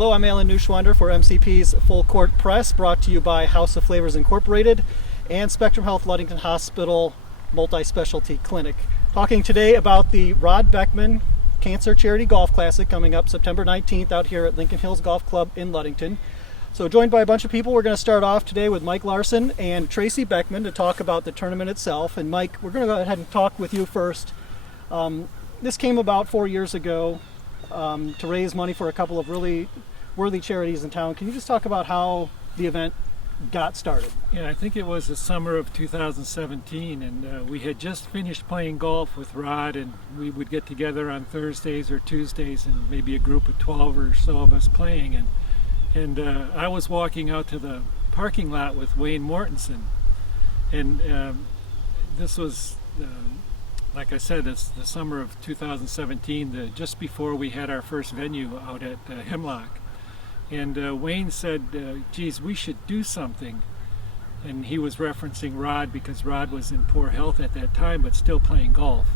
Hello, I'm Neushwander for MCP's Full Court Press, brought to you by House of Flavors Incorporated and Spectrum Health Ludington Hospital Multispecialty Clinic. Talking today about the Rod Beckman Cancer Charity Golf Classic coming up September 19th out here at Lincoln Hills Golf Club in Ludington. So joined by a bunch of people, we're going to start off today with Mike Larson and Tracy Beckman to talk about the tournament itself. And Mike, we're going to go ahead and talk with you first. This came about 4 years ago to raise money for a couple of really worthy charities in town. Can you just talk about how the event got started? Yeah, I think it was the summer of 2017, and we had just finished playing golf with Rod, and we would get together on Thursdays or Tuesdays, and maybe a group of 12 or so of us playing. And I was walking out to the parking lot with Wayne Mortensen, and this was, like I said, it's the summer of 2017, just before we had our first venue out at Hemlock. And Wayne said, geez, we should do something. And he was referencing Rod because Rod was in poor health at that time, but still playing golf.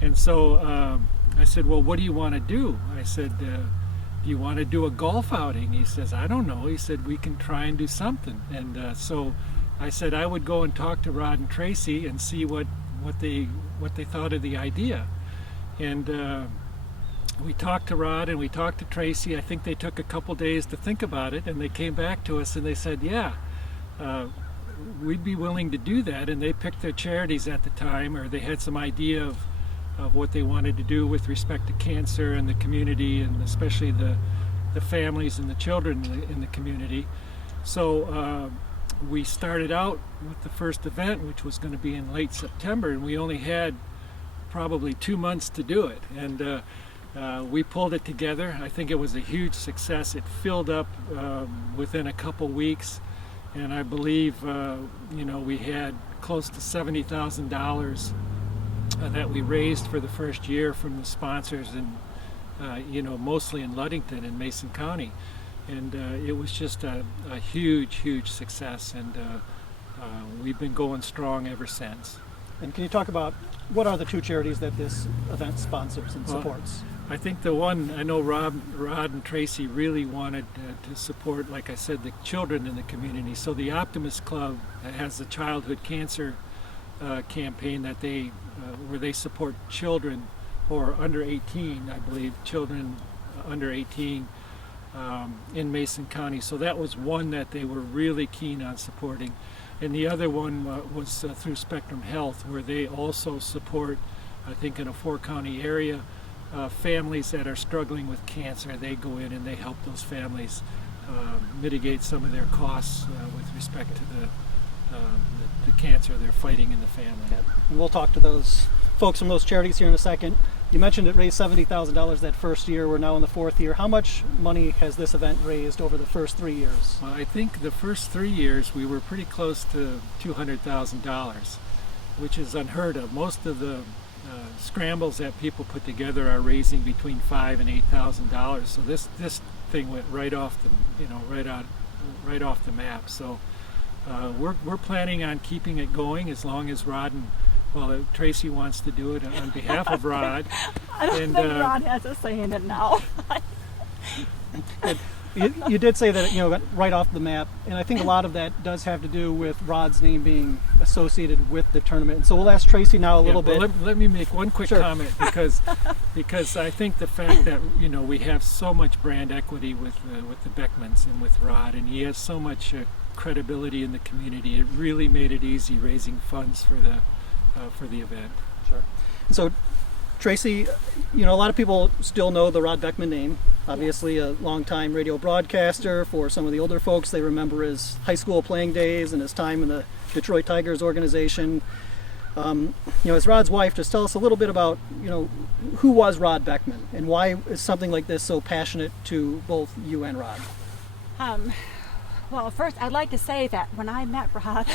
And so I said, well, what do you want to do? I said, do you want to do a golf outing? He says, I don't know. He said, we can try and do something. And so I said I would go and talk to Rod and Tracy and see what they thought of the idea. And we talked to Rod and we talked to Tracy. I think they took a couple days to think about it, and they came back to us and they said, yeah, we'd be willing to do that. And they picked their charities at the time, or they had some idea of what they wanted to do with respect to cancer and the community, and especially the families and the children in the community. So we started out with the first event, which was going to be in late September, and we only had probably 2 months to do it. And we pulled it together. I think it was a huge success. It filled up within a couple weeks, and I believe we had close to $70,000 that we raised for the first year from the sponsors, and mostly in Ludington and Mason County. And it was just a huge success, and we've been going strong ever since. And can you talk about what are the two charities that this event sponsors and supports? I think the one, I know Rod and Tracy really wanted to support, like I said, the children in the community. So the Optimist Club has a childhood cancer campaign that where they support children or under 18, I believe, children under 18 in Mason County. So that was one that they were really keen on supporting. And the other one was through Spectrum Health, where they also support, I think in a 4-county area, families that are struggling with cancer. They go in and they help those families mitigate some of their costs with respect to the cancer they're fighting in the family. Yeah. And we'll talk to those folks from those charities here in a second. You mentioned it raised $70,000 that first year. We're now in the fourth year. How much money has this event raised over the first 3 years? Well, I think the first 3 years we were pretty close to $200,000, which is unheard of. Most of the scrambles that people put together are raising between $5,000 and $8,000. So this thing went right off right off the map. So we're planning on keeping it going as long as Tracy wants to do it on behalf of Rod. I don't think Rod has a say in it now. You did say that it went right off the map, and I think a lot of that does have to do with Rod's name being associated with the tournament. And so we'll ask Tracy now a little bit. Let me make one quick comment because I think the fact that we have so much brand equity with the Beckmans and with Rod, and he has so much credibility in the community. It really made it easy raising funds for the event. Sure. So Tracy, a lot of people still know the Rod Beckman name. Obviously a longtime radio broadcaster. For some of the older folks, they remember his high school playing days and his time in the Detroit Tigers organization. As Rod's wife, just tell us a little bit about, who was Rod Beckman and why is something like this so passionate to both you and Rod? Well, first I'd like to say that when I met Rod,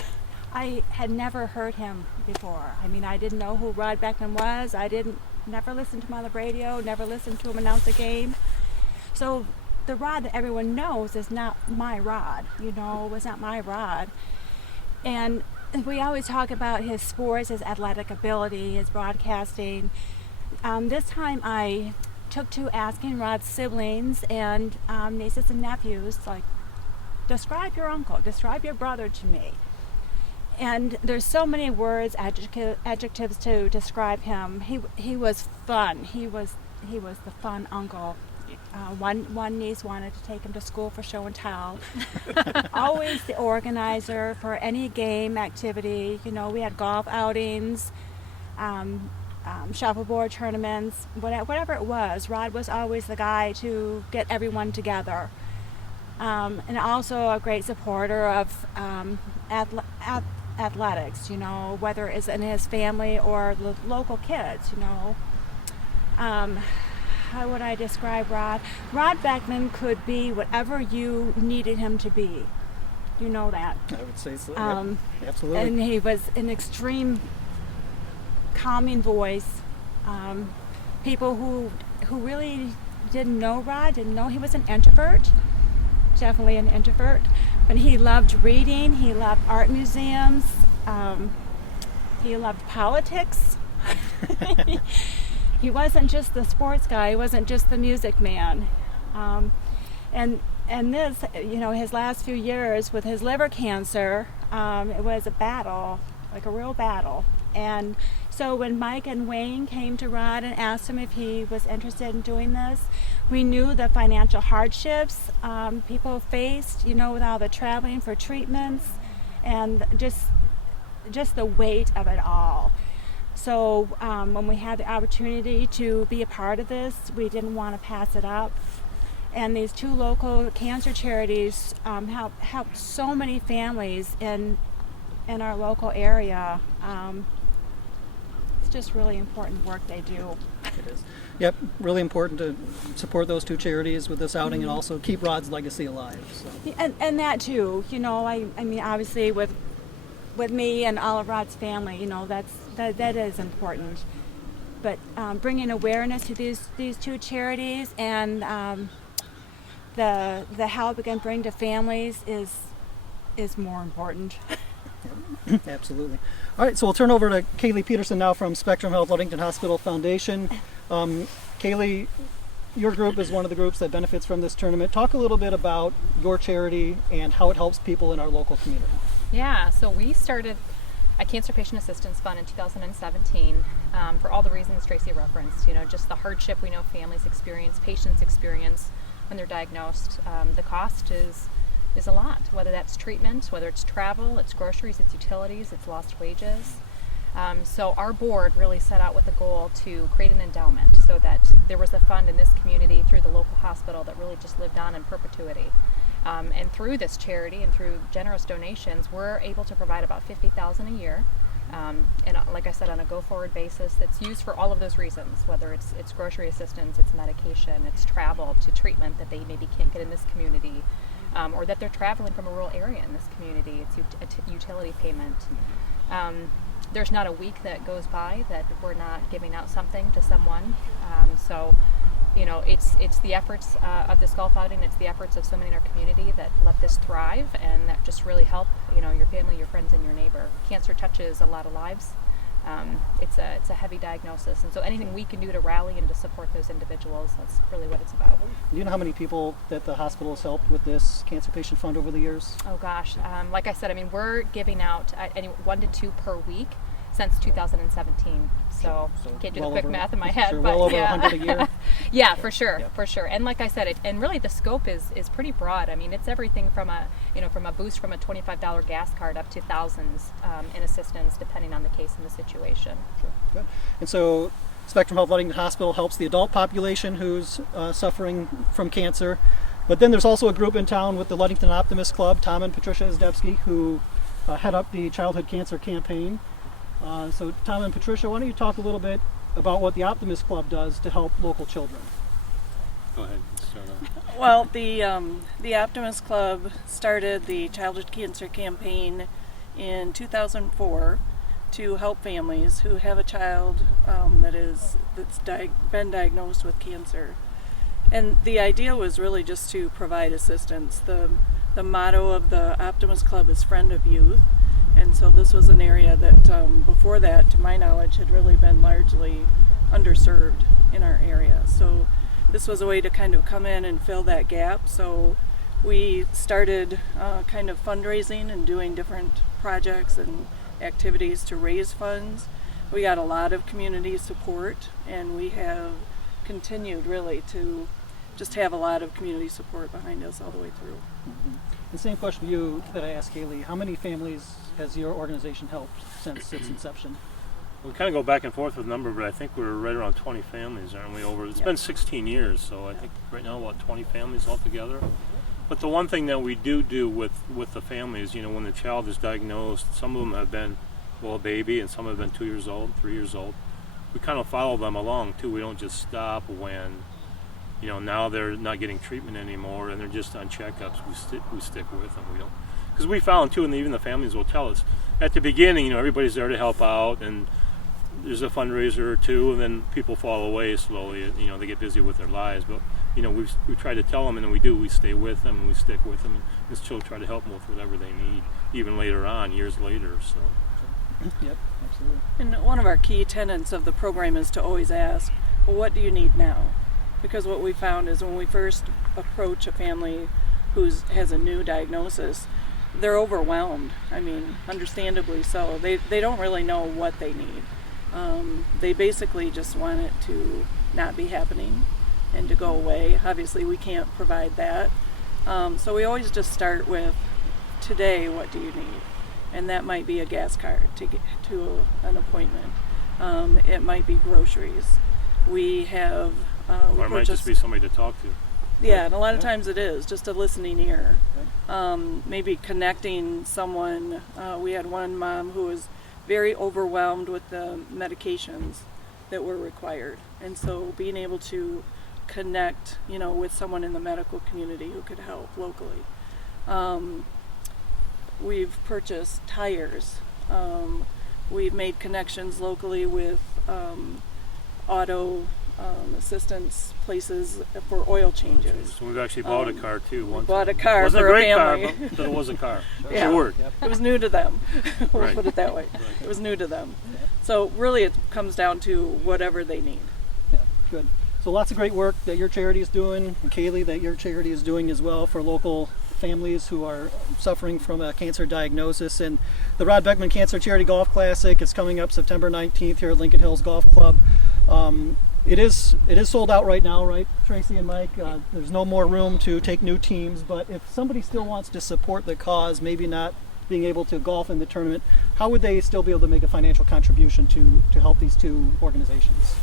I had never heard him before. I mean, I didn't know who Rod Beckman was. Never listened to him on the radio, never listened to him announce a game. So the Rod that everyone knows is not my Rod, was not my Rod. And we always talk about his sports, his athletic ability, his broadcasting. This time I took to asking Rod's siblings and nieces and nephews, like, describe your uncle, describe your brother to me. And there's so many words, adjectives to describe him. He was fun. He was the fun uncle. One niece wanted to take him to school for show and tell. Always the organizer for any game activity. You know, we had golf outings, shuffleboard tournaments, whatever it was. Rod was always the guy to get everyone together. And also a great supporter of athletics, you know, whether it's in his family or the local kids, you know. How would I describe Rod? Rod Beckman could be whatever you needed him to be. You know that. I would say so. Yep. Absolutely. And he was an extreme calming voice. People who really didn't know Rod, didn't know he was an introvert. Definitely an introvert. But he loved reading, he loved art museums, he loved politics. He wasn't just the sports guy, he wasn't just the music man. And this, you know, his last few years with his liver cancer, it was a battle, like a real battle. And so when Mike and Wayne came to Rod and asked him if he was interested in doing this, we knew the financial hardships people faced, you know, with all the traveling for treatments and just the weight of it all. So when we had the opportunity to be a part of this, we didn't want to pass it up. And these two local cancer charities helped so many families in our local area. It's just really important work they do. It is. Yep, really important to support those two charities with this outing and also keep Rod's legacy alive. So. And that too, you know, I mean, obviously with me and all of Rod's family, you know, that is important. But bringing awareness to these two charities and the help it can bring to families is more important. Yep. Absolutely. All right, so we'll turn over to Kaylee Peterson now from Spectrum Health Ludington Hospital Foundation. Kaylee, your group is one of the groups that benefits from this tournament. Talk a little bit about your charity and how it helps people in our local community. Yeah, so we started a Cancer Patient Assistance Fund in 2017 for all the reasons Tracy referenced. You know, just the hardship we know families experience, patients experience when they're diagnosed. The cost is a lot, whether that's treatment, whether it's travel, it's groceries, it's utilities, it's lost wages. So our board really set out with the goal to create an endowment so that there was a fund in this community through the local hospital that really just lived on in perpetuity. And through this charity and through generous donations, we're able to provide about $50,000 a year. And like I said, on a go-forward basis, that's used for all of those reasons, whether it's grocery assistance, it's medication, it's travel to treatment that they maybe can't get in this community. Or that they're traveling from a rural area in this community. It's utility payment. There's not a week that goes by that we're not giving out something to someone. So, you know, it's the efforts of this golf outing, it's the efforts of so many in our community that let this thrive and that just really help, you know, your family, your friends, and your neighbor. Cancer touches a lot of lives. It's a heavy diagnosis, and so anything we can do to rally and to support those individuals, that's really what it's about. Do you know how many people that the hospital has helped with this Cancer Patient Fund over the years? Oh gosh, like I said, I mean, we're giving out 1 to 2 per week since 2017. So can't do the quick math in my head, but well over yeah. 100 a year. Yeah, for sure, Yep. for sure. And like I said, and really the scope is pretty broad. I mean, it's everything from a boost from a $25 gas card up to thousands in assistance, depending on the case and the situation. Sure. Good. And so Spectrum Health Ludington Hospital helps the adult population who's suffering from cancer. But then there's also a group in town with the Ludington Optimist Club, Tom and Patricia Izdebski, who head up the childhood cancer campaign. So Tom and Patricia, why don't you talk a little bit about what the Optimist Club does to help local children? Go ahead. Start off. Well, the Optimist Club started the childhood cancer campaign in 2004 to help families who have a child that's been diagnosed with cancer. And the idea was really just to provide assistance. The motto of the Optimist Club is Friend of Youth. And so this was an area that before that, to my knowledge, had really been largely underserved in our area. So this was a way to kind of come in and fill that gap. So we started kind of fundraising and doing different projects and activities to raise funds. We got a lot of community support, and we have continued really to just have a lot of community support behind us all the way through. Mm-hmm. The same question to you that I asked Kaylee. How many families has your organization helped since its inception? We kind of go back and forth with the number, but I think we're right around 20 families, aren't we? It's been 16 years, so I think right now about 20 families altogether. But the one thing that we do with the families, when the child is diagnosed, some of them have been, a baby, and some have been 2 years old, 3 years old. We kind of follow them along too. We don't just stop when, now they're not getting treatment anymore and they're just on checkups. We stick with them. We don't, because we found too, and even the families will tell us at the beginning, everybody's there to help out, and there's a fundraiser or two, and then people fall away slowly. They get busy with their lives, but we try to tell them, and then we stay with them and we stick with them, and still try to help them with whatever they need, even later on, years later. So. Yep, absolutely. And one of our key tenets of the program is to always ask, well, what do you need now? Because what we found is when we first approach a family who has a new diagnosis, they're overwhelmed. I mean, understandably so. They don't really know what they need. They basically just want it to not be happening and to go away. Obviously, we can't provide that. So we always just start with, today, what do you need? And that might be a gas card to get to an appointment. It might be groceries. We have... or it might just be somebody to talk to. Yeah, and a lot of times it is just a listening ear. Maybe connecting someone. We had one mom who was very overwhelmed with the medications that were required. And so being able to connect, with someone in the medical community who could help locally. We've purchased tires. We've made connections locally with auto assistance places for oil changes. So we've actually bought a car too. Bought a car for a great family. car, but it was a car. Yeah. It worked. Yep. It was new to them. We'll Right. put it that way. Right. It was new to them. Yep. So really it comes down to whatever they need. Yeah, good. So lots of great work that your charity is doing, and Kaylee, that your charity is doing as well for local families who are suffering from a cancer diagnosis. And the Rod Beckman Cancer Charity Golf Classic is coming up September 19th here at Lincoln Hills Golf Club. It is sold out right now, right, Tracy and Mike? There's no more room to take new teams, but if somebody still wants to support the cause, maybe not being able to golf in the tournament, how would they still be able to make a financial contribution to help these two organizations?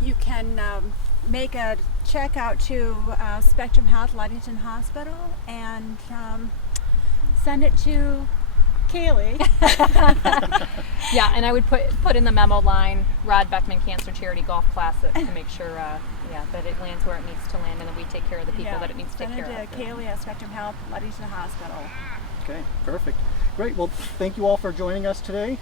You can make a check out to Spectrum Health Ludington Hospital and send it to Kaylee. Yeah, and I would put in the memo line Rod Beckman Cancer Charity Golf Classic to make sure that it lands where it needs to land, and then we take care of the people that it needs to take care Send of. it to Kaylee at Spectrum Health Ludington Hospital. Okay, perfect. Great. Well, thank you all for joining us today.